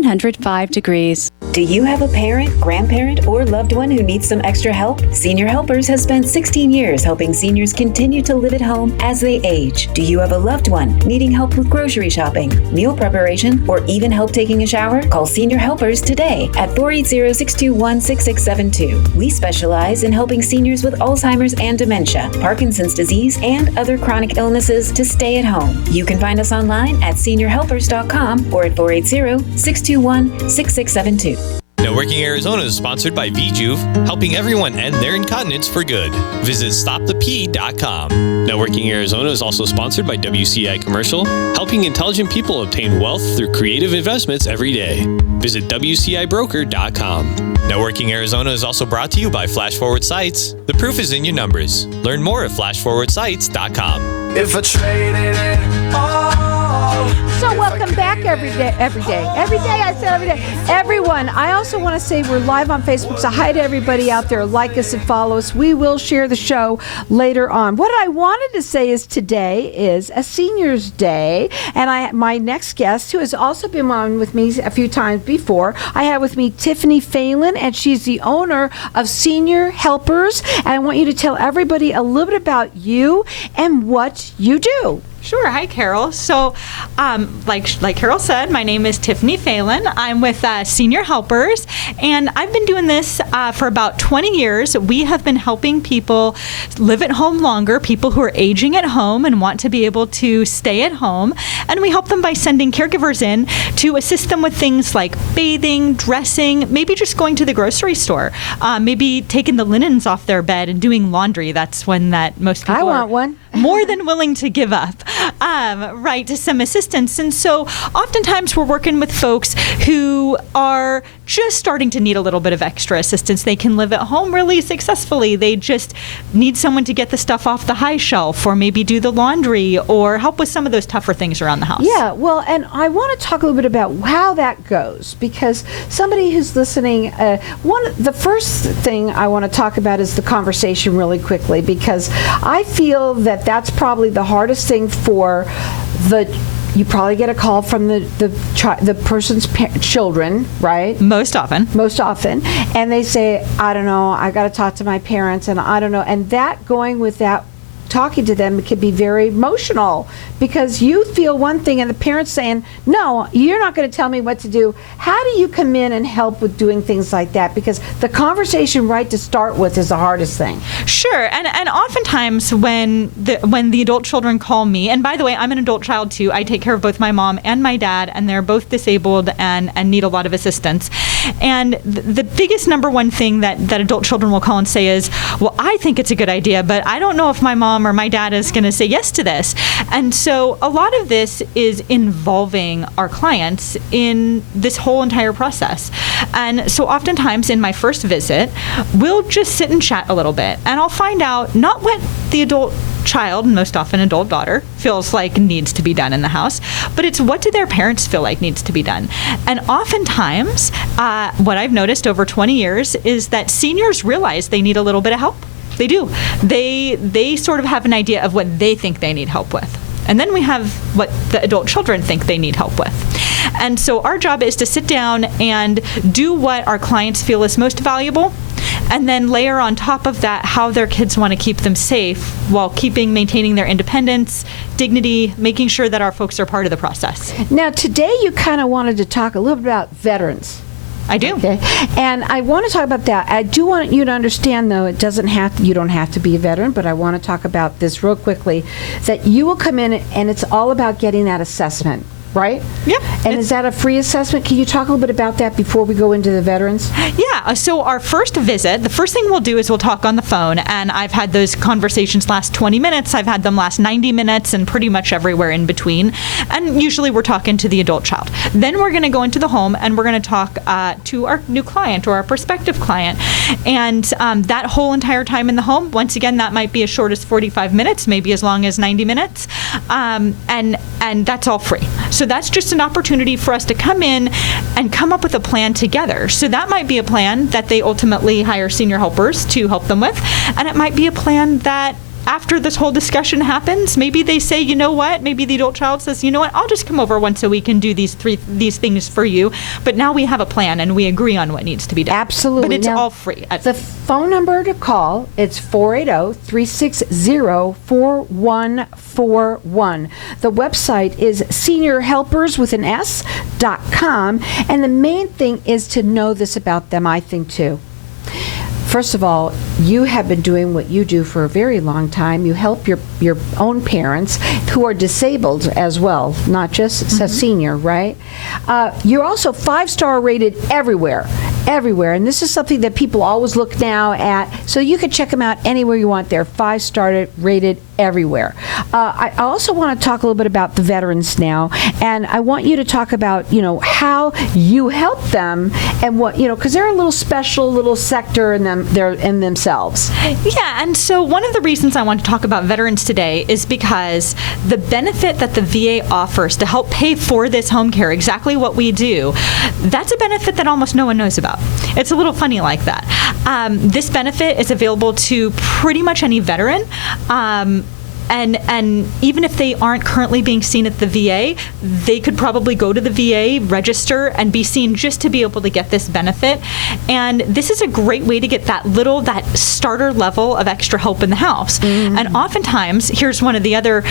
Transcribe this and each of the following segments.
105 degrees. Do you have a parent, grandparent, or loved one who needs some extra help? Senior Helpers has spent 16 years helping seniors continue to live at home as they age. Do you have a loved one needing help with grocery shopping, meal preparation, or even help taking a shower? Call Senior Helpers today at 480-621-6672. We specialize in helping seniors with Alzheimer's and dementia, Parkinson's disease, and other chronic illnesses to stay at home. You can find us online at seniorhelpers.com or at 480-621-6672. Networking Arizona is sponsored by VJuve, helping everyone end their incontinence for good. Visit stopthep.com. Networking Arizona is also sponsored by WCI Commercial, helping intelligent people obtain wealth through creative investments every day. Visit WCIBroker.com. Networking Arizona is also brought to you by Flash Forward Sites. The proof is in your numbers. Learn more at flashforwardsites.com. If I traded it all. So welcome back every day. I say every day. Everyone, I also want to say we're live on Facebook, so hi to everybody out there. Like us and follow us. We will share the show later on. What I wanted to say is today is a Seniors Day, and my next guest, who has also been on with me a few times before, I have with me Tiffany Phelan, and she's the owner of Senior Helpers, and I want you to tell everybody a little bit about you and what you do. Sure. Hi, Carol. So, like Carol said, my name is Tiffany Phelan. I'm with Senior Helpers, and I've been doing this for about 20 years. We have been helping people live at home longer, people who are aging at home and want to be able to stay at home, and we help them by sending caregivers in to assist them with things like bathing, dressing, maybe just going to the grocery store, maybe taking the linens off their bed and doing laundry. That's when that most people want one. More than willing to give up, right, to some assistance. And so oftentimes we're working with folks who are just starting to need a little bit of extra assistance. They can live at home really successfully. They just need someone to get the stuff off the high shelf, or maybe do the laundry, or help with some of those tougher things around the house. Yeah, well, and I want to talk a little bit about how that goes, because somebody who's listening, the first thing I want to talk about is the conversation really quickly, because I feel that that's probably the hardest thing for you probably get a call from the person's children, right? Most often. And they say, I don't know, I got to talk to my parents, and I don't know. And that going with that, talking to them, it can be very emotional, because you feel one thing and the parents saying, no, you're not going to tell me what to do. How do you come in and help with doing things like that? Because the conversation right to start with is the hardest thing. Sure. And oftentimes when the adult children call me, and by the way, I'm an adult child too. I take care of both my mom and my dad, and they're both disabled and need a lot of assistance. And the biggest number one thing that adult children will call and say is, well, I think it's a good idea, but I don't know if my mom or my dad is going to say yes to this. And so a lot of this is involving our clients in this whole entire process. And so oftentimes in my first visit, we'll just sit and chat a little bit, and I'll find out not what the adult child, most often adult daughter, feels like needs to be done in the house, but it's what do their parents feel like needs to be done. And oftentimes, what I've noticed over 20 years is that seniors realize they need a little bit of help. They do. They sort of have an idea of what they think they need help with. And then we have what the adult children think they need help with. And so our job is to sit down and do what our clients feel is most valuable, and then layer on top of that how their kids want to keep them safe while maintaining their independence, dignity, making sure that our folks are part of the process. Now, today you kind of wanted to talk a little bit about veterans. I do. Okay. And I want to talk about that. I do want you to understand, though, you don't have to be a veteran, but I want to talk about this real quickly, that you will come in and it's all about getting that assessment. Right? Yep. And is that a free assessment? Can you talk a little bit about that before we go into the veterans? Yeah. So our first visit, the first thing we'll do is we'll talk on the phone. And I've had those conversations last 20 minutes. I've had them last 90 minutes and pretty much everywhere in between. And usually we're talking to the adult child. Then we're going to go into the home and we're going to talk to our new client or our prospective client. And that whole entire time in the home, once again, that might be as short as 45 minutes, maybe as long as 90 minutes. And that's all free. So that's just an opportunity for us to come in and come up with a plan together. So that might be a plan that they ultimately hire Senior Helpers to help them with, and it might be a plan that after this whole discussion happens, maybe they say, you know what, maybe the adult child says, you know what, I'll just come over once a week and do these things for you. But now we have a plan and we agree on what needs to be done. Absolutely. But it's Now, all free. The phone number to call, it's 480-360-4141. The website is seniorhelpers.com. And the main thing is to know this about them, I think, too. First of all, you have been doing what you do for a very long time. You help your own parents who are disabled as well, not just a senior, right? You're also 5-star rated everywhere. And this is something that people always look now at. So you can check them out anywhere you want. They're 5-star rated everywhere. I also want to talk a little bit about the veterans now, and I want you to talk about, how you help them and what, because they're a little special little sector in themselves. Yeah, and so one of the reasons I want to talk about veterans today is because the benefit that the VA offers to help pay for this home care, exactly what we do, that's a benefit that almost no one knows about. It's a little funny like that. This benefit is available to pretty much any veteran. And even if they aren't currently being seen at the VA, they could probably go to the VA, register, and be seen just to be able to get this benefit. And this is a great way to get that starter level of extra help in the house. And oftentimes, here's one of the other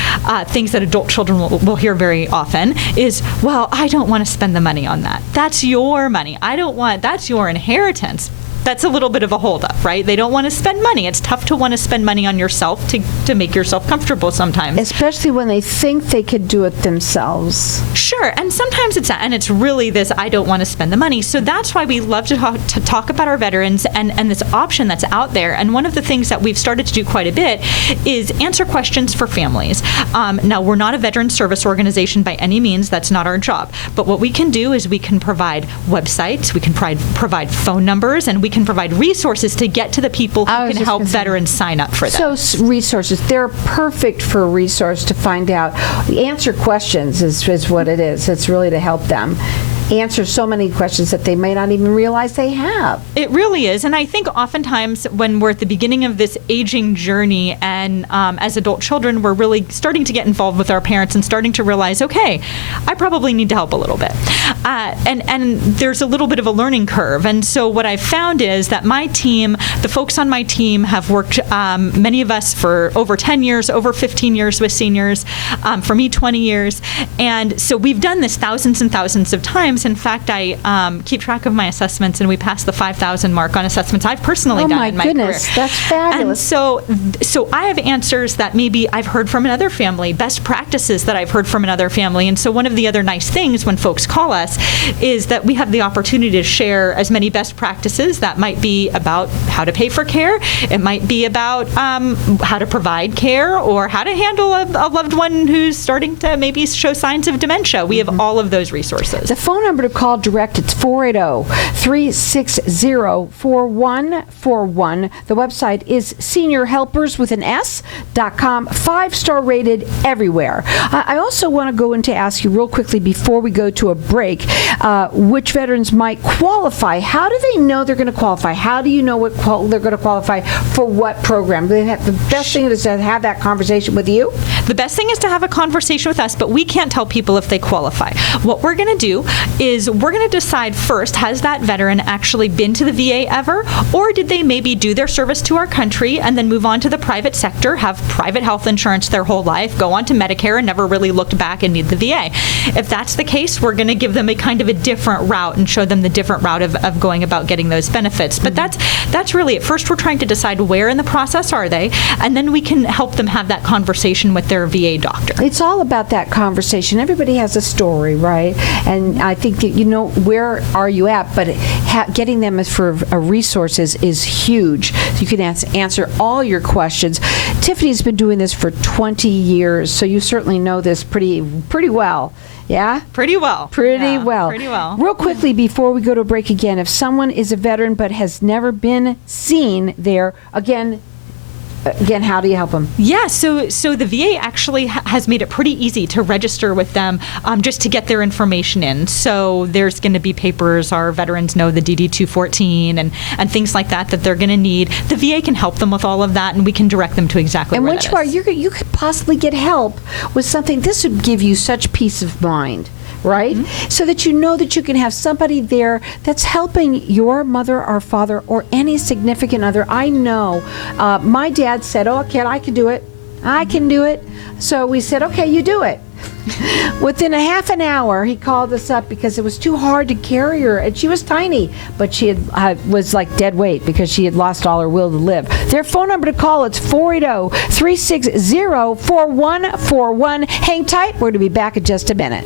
things that adult children will hear very often is, well, I don't want to spend the money on that. That's your money. That's your inheritance. That's a little bit of a holdup, right? They don't want to spend money. It's tough to want to spend money on yourself to make yourself comfortable sometimes. Especially when they think they could do it themselves. Sure, and sometimes it's really this, I don't want to spend the money. So that's why we love to talk about our veterans and this option that's out there. And one of the things that we've started to do quite a bit is answer questions for families. Now, we're not a veteran service organization by any means. That's not our job. But what we can do is we can provide websites, we can provide phone numbers, and we can provide resources to get to the people who can help veterans sign up for that. So resources, they're perfect for a resource to find out. Answer questions is what it is. It's really to help them answer so many questions that they may not even realize they have. It really is. And I think oftentimes when we're at the beginning of this aging journey and as adult children, we're really starting to get involved with our parents and starting to realize, okay, I probably need to help a little bit. And there's a little bit of a learning curve. And so what I've found is that my team, the folks on my team have worked, many of us for over 10 years, over 15 years with seniors, for me 20 years. And so we've done this thousands and thousands of times. In fact, I keep track of my assessments, and we passed the 5,000 mark on assessments I've personally done in my career. Oh, my goodness. That's fabulous. And so I have answers that maybe I've heard from another family, best practices that I've heard from another family. And so one of the other nice things when folks call us is that we have the opportunity to share as many best practices that might be about how to pay for care. It might be about how to provide care or how to handle a loved one who's starting to maybe show signs of dementia. We have all of those resources. The phone number to call direct, it's 480-360-4141. The website is seniorhelpers.com, 5-star rated everywhere. I also want to go in to ask you real quickly before we go to a break, which veterans might qualify. How do they know they're going to qualify? How do you know what they're going to qualify for what program? The best thing is to have that conversation with you? The best thing is to have a conversation with us, but we can't tell people if they qualify. What we're going to do is we're going to decide first, has that veteran actually been to the VA ever, or did they maybe do their service to our country and then move on to the private sector, have private health insurance their whole life, go on to Medicare and never really looked back and need the VA. If that's the case, we're going to give them a kind of a different route and show them the different route of going about getting those benefits. But that's really it. First, we're trying to decide where in the process are they, and then we can help them have that conversation with their VA doctor. It's all about that conversation. Everybody has a story, right? And I think that, where are you at? But getting them for resources is huge. You can answer all your questions. Tiffany's been doing this for 20 years, so you certainly know this pretty well. Yeah? Pretty well. Pretty well. Real quickly before we go to a break again, if someone is a veteran but has never been seen there, again, again, how do you help them? Yeah, so the VA actually has made it pretty easy to register with them, just to get their information in. So there's going to be papers our veterans know, the DD-214 and things like that they're going to need. The VA can help them with all of that, and we can direct them to exactly and where once that is. you could possibly get help with something. This would give you such peace of mind, right? Mm-hmm. So that you know that you can have somebody there that's helping your mother or father or any significant other. I know my dad said, "Oh, kid, I can do it. I can do it." So we said, "Okay, you do it." Within a half an hour, he called us up because it was too hard to carry her, and she was tiny, but she was like dead weight because she had lost all her will to live. Their phone number to call, it's 480-360-4141. Hang tight, we're going to be back in just a minute.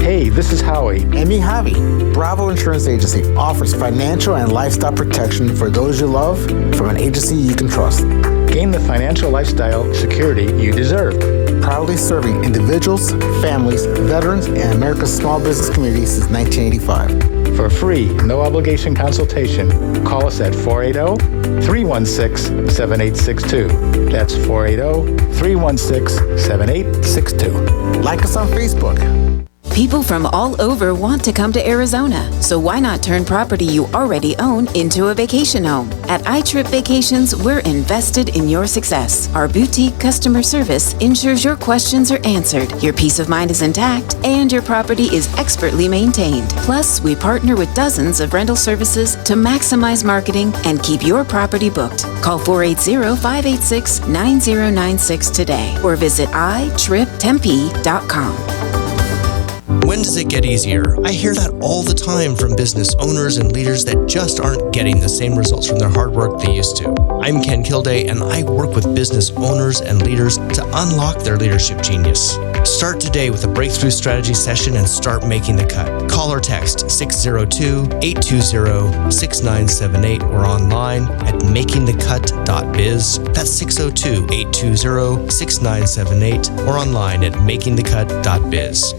Hey, this is Howie. And me, Javi. Bravo Insurance Agency offers financial and lifestyle protection for those you love from an agency you can trust. Gain the financial lifestyle security you deserve. Proudly serving individuals, families, veterans, and America's small business community since 1985. For free, no obligation consultation, call us at 480-316-7862. That's 480-316-7862. Like us on Facebook. People from all over want to come to Arizona, so why not turn property you already own into a vacation home? At iTrip Vacations, we're invested in your success. Our boutique customer service ensures your questions are answered, your peace of mind is intact, and your property is expertly maintained. Plus, we partner with dozens of rental services to maximize marketing and keep your property booked. Call 480-586-9096 today or visit itriptempe.com. When does it get easier? I hear that all the time from business owners and leaders that just aren't getting the same results from their hard work they used to. I'm Ken Kilday, and I work with business owners and leaders to unlock their leadership genius. Start today with a breakthrough strategy session and start making the cut. Call or text 602-820-6978 or online at makingthecut.biz. That's 602-820-6978 or online at makingthecut.biz.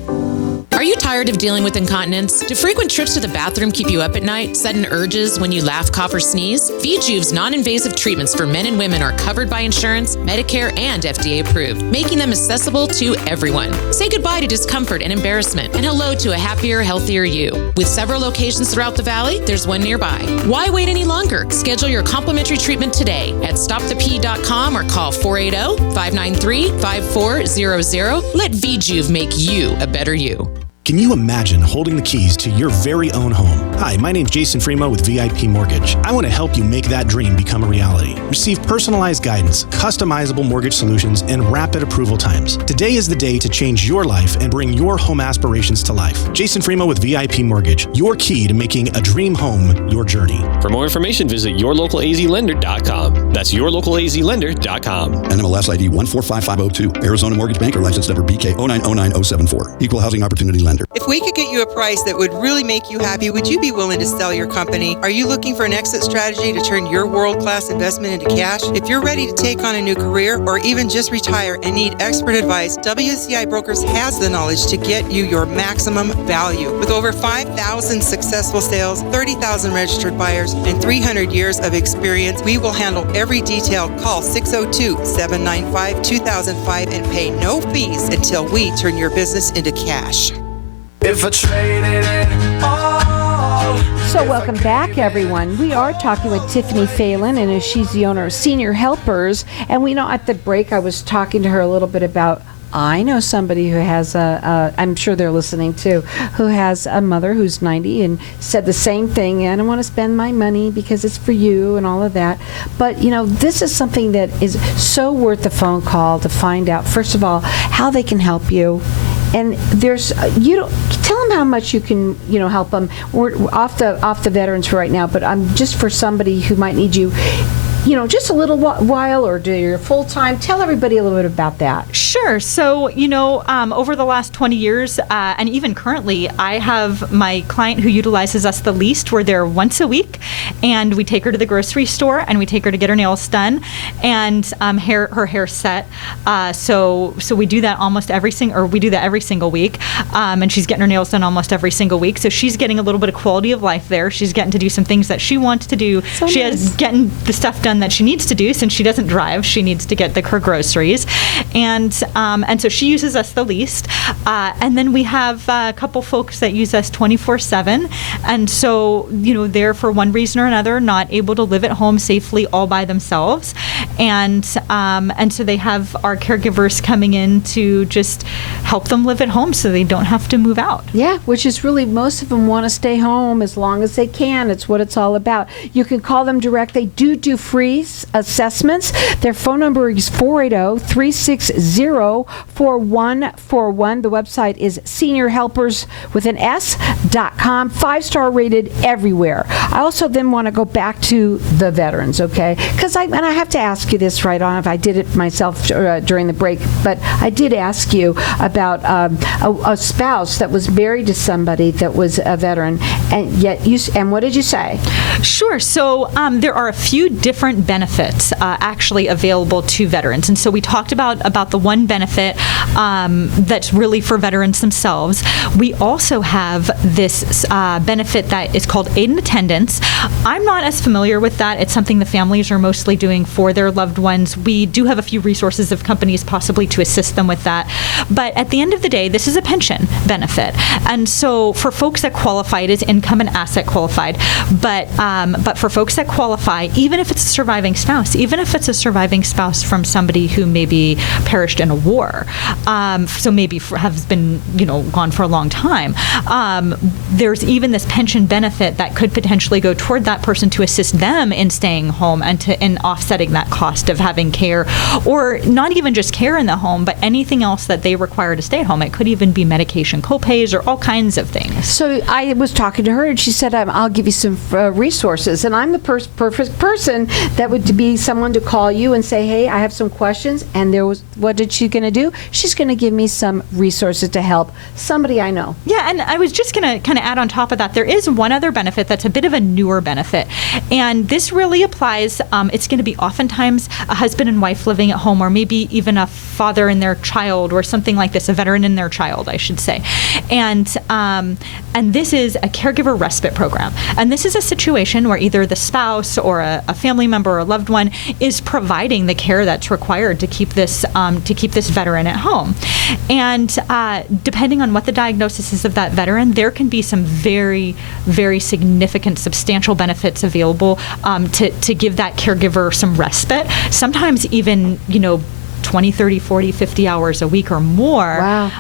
Are you tired of dealing with incontinence? Do frequent trips to the bathroom keep you up at night? Sudden urges when you laugh, cough, or sneeze? VJuve's non-invasive treatments for men and women are covered by insurance, Medicare, and FDA approved, making them accessible to everyone. Say goodbye to discomfort and embarrassment, and hello to a happier, healthier you. With several locations throughout the valley, there's one nearby. Why wait any longer? Schedule your complimentary treatment today at stopthep.com or call 480-593-5400. Let VJuve make you a better you. Can you imagine holding the keys to your very own home? Hi, my name's Jason Fremo with VIP Mortgage. I want to help you make that dream become a reality. Receive personalized guidance, customizable mortgage solutions, and rapid approval times. Today is the day to change your life and bring your home aspirations to life. Jason Fremo with VIP Mortgage, your key to making a dream home your journey. For more information, visit yourlocalazlender.com. That's yourlocalazlender.com. NMLS ID 145502. Arizona Mortgage Bank or license number BK 0909074. Equal Housing Opportunity Lender. If we could get you a price that would really make you happy, would you be willing to sell your company? Are you looking for an exit strategy to turn your world-class investment into cash? If you're ready to take on a new career or even just retire and need expert advice, WCI Brokers has the knowledge to get you your maximum value. With over 5,000 successful sales, 30,000 registered buyers, and 300 years of experience, we will handle every detail. Call 602-795-2005 and pay no fees until we turn your business into cash. If I traded it all. So welcome back, everyone. We are talking with Tiffany Phelan, and she's the owner of Senior Helpers. And we know at the break I was talking to her a little bit about, I know somebody who has I'm sure they're listening too, who has a mother who's 90 and said the same thing. I don't want to spend my money because it's for you and all of that. But, you know, this is something that is so worth the phone call to find out, first of all, how they can help you. And there's, you don't tell them how much you can, you know, help them. We're off the veterans for right now, but just for somebody who might need you. just a little while, or do you full-time? Tell everybody a little bit about that. Sure. So, over the last 20 years, and even currently, I have my client who utilizes us the least. We're there once a week, and we take her to the grocery store, and we take her to get her nails done, and her hair set. So we do that every single week, and she's getting her nails done almost every single week. So she's getting a little bit of quality of life there. She's getting to do some things that she wants to do. She is getting the stuff done that she needs to do, since she doesn't drive. She needs to get her groceries, and so she uses us the least. And then we have a couple folks that use us 24/7, and so they're for one reason or another not able to live at home safely all by themselves, and so they have our caregivers coming in to just help them live at home so they don't have to move out. Yeah, which is really, most of them want to stay home as long as they can. It's what it's all about. You can call them direct. They do free assessments. Their phone number is 480-360-4141. The website is seniorhelpers.com. 5-star rated everywhere. I also then want to go back to the veterans, okay? Because I have to ask you this right on, if I did it myself during the break, but I did ask you about a spouse that was married to somebody that was a veteran, and what did you say? Sure. So there are a few different benefits actually available to veterans, and so we talked about the one benefit that's really for veterans themselves. We also have this benefit that is called aid and attendance. I'm not as familiar with that. It's something the families are mostly doing for their loved ones. We do have a few resources of companies possibly to assist them with that. But at the end of the day, this is a pension benefit. And so for folks that qualify, it is income and asset qualified. But for folks that qualify, even if it's a surviving spouse, from somebody who maybe perished in a war, so maybe has been, gone for a long time, there's even this pension benefit that could potentially go toward that person to assist them in staying home and in offsetting that cost of having care, or not even just care in the home, but anything else that they require to stay at home. It could even be medication copays or all kinds of things. So I was talking to her, and she said, I'll give you some resources, and I'm the perfect person that would be someone to call you and say, hey, I have some questions. And what did she going to do? She's going to give me some resources to help somebody I know. Yeah, and I was just going to kind of add on top of that, there is one other benefit that's a bit of a newer benefit, and this really applies. It's going to be oftentimes a husband and wife living at home, or maybe even a father and their child, or something like this, a veteran and their child, I should say. And this is a caregiver respite program. And this is a situation where either the spouse or a family member or a loved one is providing the care that's required to keep this veteran at home. And depending on what the diagnosis is of that veteran, there can be some very, very significant, substantial benefits available to give that caregiver some respite. Sometimes even, 20, 30, 40, 50 hours a week or more. Wow.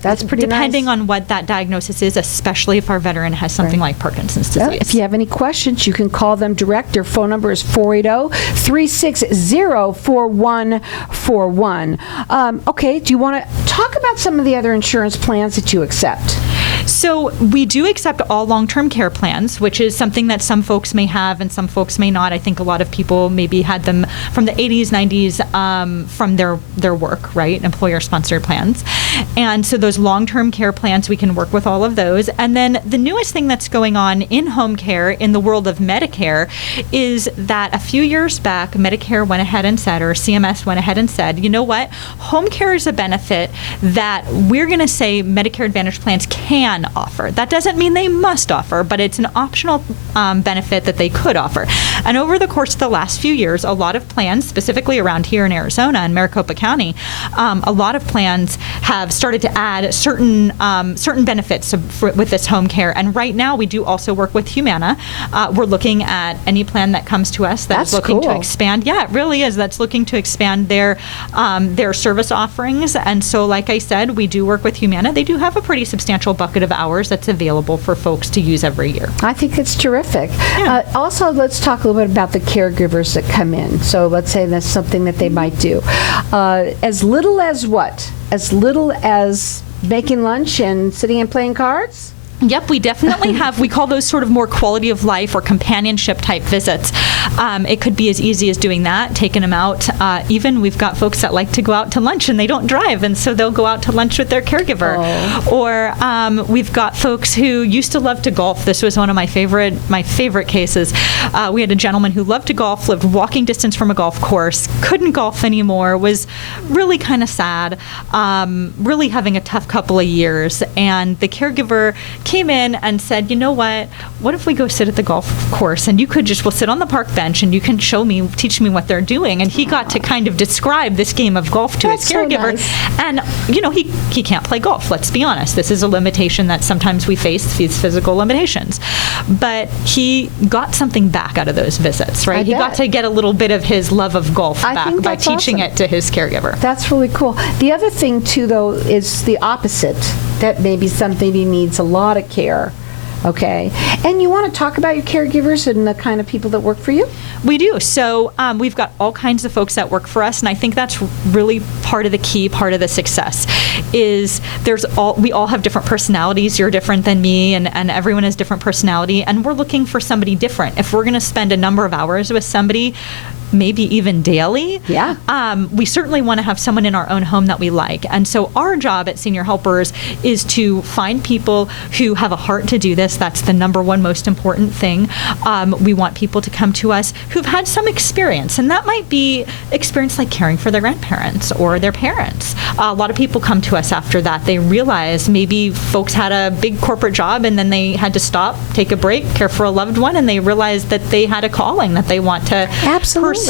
That's pretty depending nice. on what that diagnosis is, especially if our veteran has something like Parkinson's disease. If you have any questions, you can call them direct. Their phone number is 480-360-4141. Okay, do you want to talk about some of the other insurance plans that you accept? So we do accept all long-term care plans, which is something that some folks may have and some folks may not. I think a lot of people maybe had them from the 80s, 90s, from their work, right? Employer-sponsored plans. And so those long-term care plans, we can work with all of those. And then the newest thing that's going on in home care in the world of Medicare is that a few years back, Medicare went ahead and said, or CMS went ahead and said, you know what? Home care is a benefit that we're going to say Medicare Advantage plans can offer. That doesn't mean they must offer, but it's an optional benefit that they could offer. And over the course of the last few years, a lot of plans, specifically around here in Arizona and Maricopa County, a lot of plans have started to add certain benefits with this home care. And right now, we do also work with Humana. We're looking at any plan that comes to us that's looking to expand. Yeah, it really is. That's looking to expand their service offerings. And so, like I said, we do work with Humana. They do have a pretty substantial bucket of hours that's available for folks to use every year. I think it's terrific. Yeah. Also, let's talk a little bit about the caregivers that come in. So let's say that's something that they might do. As little as what? As little as making lunch and sitting and playing cards? Yep, we definitely have. We call those sort of more quality of life or companionship type visits. It could be as easy as doing that, taking them out. Even we've got folks that like to go out to lunch and they don't drive, and so they'll go out to lunch with their caregiver. Or we've got folks who used to love to golf. This was one of my favorite cases. We had a gentleman who loved to golf, lived walking distance from a golf course, couldn't golf anymore, was really kind of sad, really having a tough couple of years, and the caregiver came in and said, you know what if we go sit at the golf course and we'll sit on the park bench and you can teach me what they're doing. And he got to kind of describe this game of golf to his caregiver. So nice. And, he can't play golf, let's be honest. This is a limitation that sometimes we face, these physical limitations. But he got something back out of those visits, right? He got to get a little bit of his love of golf back by teaching it to his caregiver. That's really cool. The other thing, too, though, is the opposite. That maybe somebody needs a lot of care. Okay. And you want to talk about your caregivers and the kind of people that work for you? We do. So we've got all kinds of folks that work for us, and I think that's really part of the key, part of the success, is we all have different personalities. You're different than me, and everyone has different personality, and we're looking for somebody different. If we're going to spend a number of hours with somebody, maybe even daily, we certainly want to have someone in our own home that we like. And so our job at Senior Helpers is to find people who have a heart to do this. That's the number one most important thing. We want people to come to us who've had some experience, and that might be experience like caring for their grandparents or their parents. A lot of people come to us after that. They realize maybe folks had a big corporate job and then they had to stop, take a break, care for a loved one, and they realized that they had a calling that they want to pursue.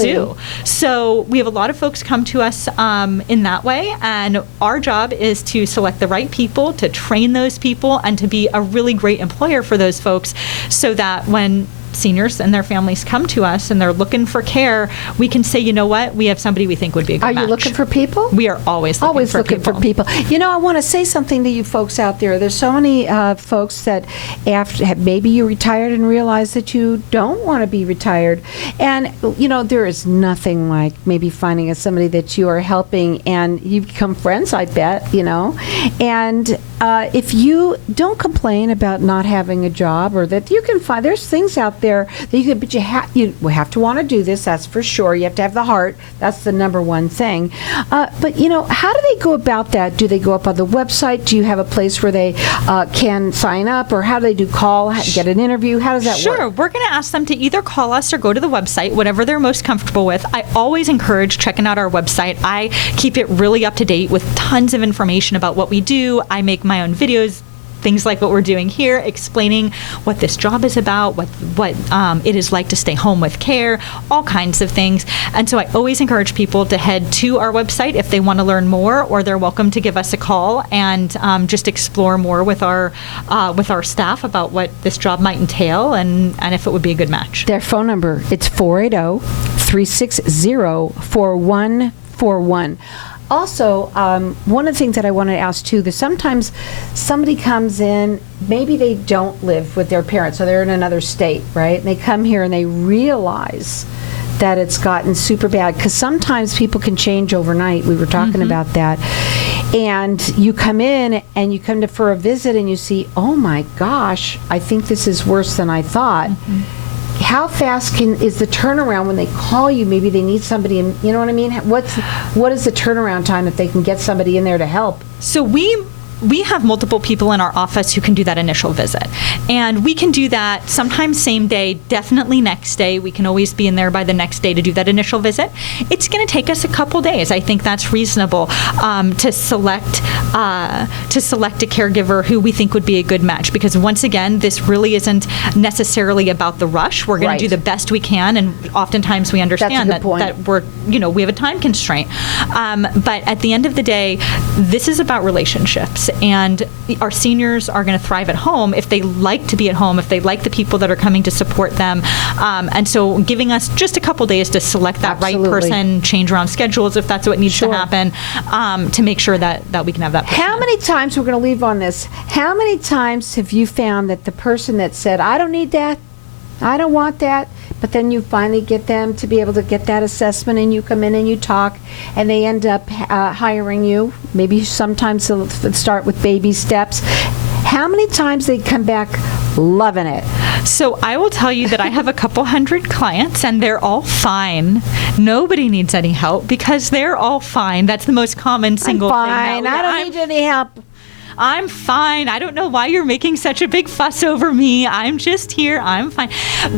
So we have a lot of folks come to us in that way, and our job is to select the right people, to train those people, and to be a really great employer for those folks, so that when seniors and their families come to us and they're looking for care, we can say, you know what, we have somebody we think would be a good match. Are you looking for people? We are always looking for people. I want to say something to you folks out there. There's so many folks that maybe you retired and realize that you don't want to be retired. And, there is nothing like maybe finding somebody that you are helping and you become friends, I bet, And if you don't complain about not having a job, or that you can find, there's things out there that you could, but you have to want to do this, that's for sure. You have to have the heart. That's the number one thing. But how do they go about that? Do they go up on the website? Do you have a place where they can sign up, or how do they do get an interview? How does that work? Sure. We're going to ask them to either call us or go to the website, whatever they're most comfortable with. I always encourage checking out our website. I keep it really up to date with tons of information about what we do. I make my own videos, things like what we're doing here, explaining what this job is about, what it is like to stay home with care, all kinds of things. And so I always encourage people to head to our website if they want to learn more, or they're welcome to give us a call and just explore more with our staff about what this job might entail and if it would be a good match. Their phone number, it's 480-360-4141. Also, one of the things that I wanted to ask too, that sometimes somebody comes in, maybe they don't live with their parents, so they're in another state, right? And they come here and they realize that it's gotten super bad, because sometimes people can change overnight. We were talking about that. And you come in and you come for a visit and you see, oh my gosh, I think this is worse than I thought. How fast is the turnaround when they call you? Maybe they need somebody, you know what I mean? What is the turnaround time if they can get somebody in there to help? So we have multiple people in our office who can do that initial visit. And we can do that sometimes same day, definitely next day. We can always be in there by the next day to do that initial visit. It's going to take us a couple days. I think that's reasonable to select a caregiver who we think would be a good match. Because once again, this really isn't necessarily about the rush. We're going to do the best we can, and oftentimes we understand that we're, we have a time constraint. But at the end of the day, this is about relationships. And our seniors are going to thrive at home if they like to be at home, if they like the people that are coming to support them. And so giving us just a couple days to select that right person, change around schedules if that's what needs to happen, to make sure that we can have that person. How many times, we're going to leave on this, how many times have you found that the person that said, I don't need that, I don't want that, but then you finally get them to be able to get that assessment, and you come in and you talk, and they end up hiring you? Maybe sometimes they'll start with baby steps. how many times they come back loving it? So I will tell you that I have a couple hundred clients and they're all fine. Nobody needs any help because they're all fine. That's the most common single I'm fine. thing. I don't need any help. I'm fine. I don't know why you're making such a big fuss over me. I'm just here. I'm fine.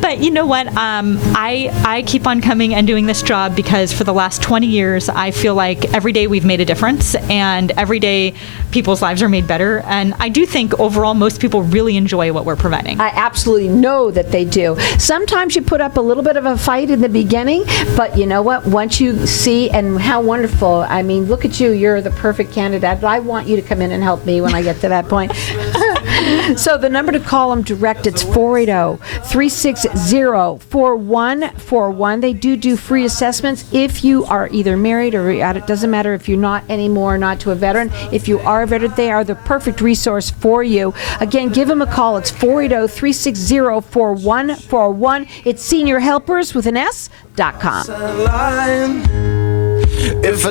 But you know what? I keep on coming and doing this job because for the last 20 years, I feel like every day we've made a difference and every day people's lives are made better. And I do think overall most people really enjoy what we're providing. I absolutely know that they do. Sometimes you put up a little bit of a fight in the beginning, but you know what? Once you see and how wonderful, I mean, look at you. You're the perfect candidate. But I want you to come in and help me when I get to that point. So the number to call them direct, it's 480-360-4141. They do free assessments if you are either married or it doesn't matter if you're not anymore, not to a veteran. If you are a veteran, they are the perfect resource for you. Again, give them a call. It's 480-360-4141. It's seniorhelpers with an S.com. If a